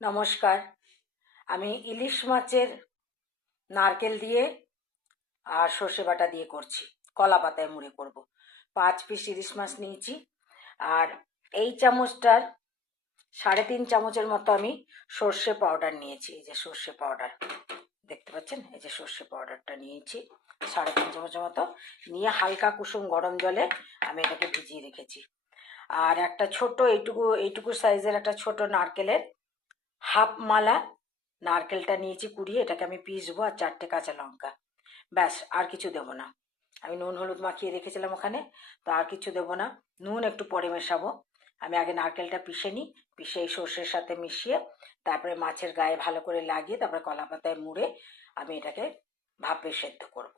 নমস্কার। আমি ইলিশ মাছের নারকেল দিয়ে আর সর্ষে বাটা দিয়ে করছি, কলা পাতায় মুড়ে করব। 5 পিস ইলিশ মাছ নিয়েছি, আর এই চামচটার 3.5 চামচের মতো আমি সর্ষে পাউডার নিয়েছি। এই যে সর্ষে পাউডার দেখতে পাচ্ছেন, এই যে সর্ষে পাউডারটা নিয়েছি 3.5 চামচের মতো নিয়ে হালকা কুসুম গরম জলে আমি এটাকে ভিজিয়ে রেখেছি। আর একটা ছোট এইটুকু সাইজের একটা ছোট নারকেলের হাফ মালা নারকেলটা নিয়েছি কুড়িয়ে, এটাকে আমি পিসবো, আর 4টে কাঁচা লঙ্কা, ব্যাস। আর কিছু দেবো না। আমি নুন হলুদ মাখিয়ে রেখেছিলাম ওখানে, তো আর কিছু দেবো না। নুন একটু পরে মেশাবো। আমি আগে নারকেলটা পিষে নিই, পিষে এই সর্ষের সাথে মিশিয়ে তারপরে মাছের গায়ে ভালো করে লাগিয়ে তারপরে কলা পাতায় মুড়ে আমি এটাকে ভাপে সেদ্ধ করব।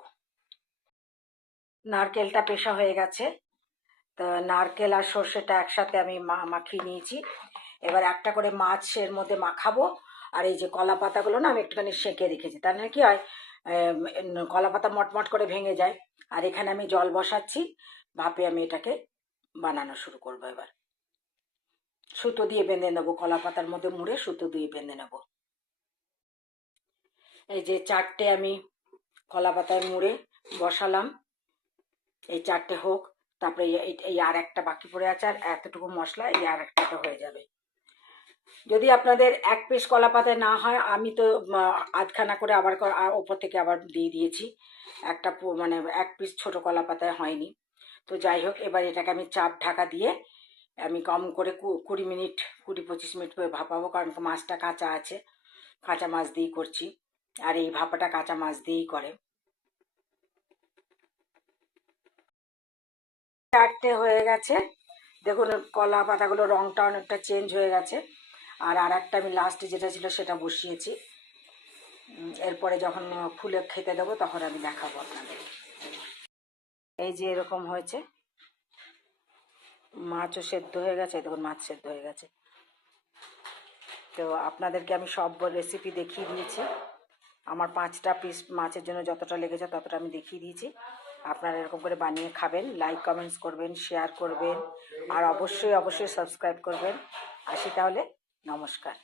নারকেলটা পেশা হয়ে গেছে, তো নারকেল আর সর্ষেটা একসাথে আমি মাখিয়ে নিয়েছি। এবার একটা করে মাছের মধ্যে মাখাবো। আর এই যে কলা পাতাগুলো না আমি একটুখানি সেঁকে রেখেছি, তার মানে কি হয়, কলা পাতা মটমট করে ভেঙে যায়। আর এখানে আমি জল বসাচ্ছি, ভাপে আমি এটাকে বানানো শুরু করবো। এবার সুতো দিয়ে বেঁধে নেবো, কলা পাতার মধ্যে মুড়ে সুতো দিয়ে বেঁধে নেবো। এই যে 4টে আমি কলা পাতায় মুড়ে বসালাম, এই 4টে হোক, তারপরে এই আর একটা বাকি পড়ে আছে, আর এতটুকু মশলা এই আর একটাতে হয়ে যাবে। যদি আপনাদের 1 পিস কলা পাতায় না হয়, আমি তো আধখানা করে আবার ওপর থেকে আবার দিয়ে দিয়েছি। একটা মানে 1 পিস ছোট কলা পাতায় হয়নি। তো যাই হোক, এবার এটাকে আমি চাপ ঢাকা দিয়ে আমি কম করে 20-25 মিনিট করে ভাপাবো, কারণ মাছটা কাঁচা আছে, কাঁচা মাছ দিয়েই করছি। আর এই ভাপাটা কাঁচা মাছ দিয়েই করে। 4টে হয়ে গেছে, দেখুন কলা পাতাগুলো রঙটা অনেকটা চেঞ্জ হয়ে গেছে। আর একটা আমি লাস্টে যেটা ছিল সেটা বসিয়েছি, এরপরে যখন খুলে খেতে দেবো তখন আমি দেখাবো আপনাদের। এই যে এরকম হয়েছে, মাছও সেদ্ধ হয়ে গেছে, দেখুন মাছ সেদ্ধ হয়ে গেছে। তো আপনাদেরকে আমি সব রেসিপি দেখিয়ে দিয়েছি। আমার 5টা পিস মাছের জন্য যতটা লেগেছে ততটা আমি দেখিয়ে দিয়েছি। আপনারা এরকম করে বানিয়ে খাবেন, লাইক কমেন্টস করবেন, শেয়ার করবেন, আর অবশ্যই সাবস্ক্রাইব করবেন। আসি তাহলে, নমস্কার।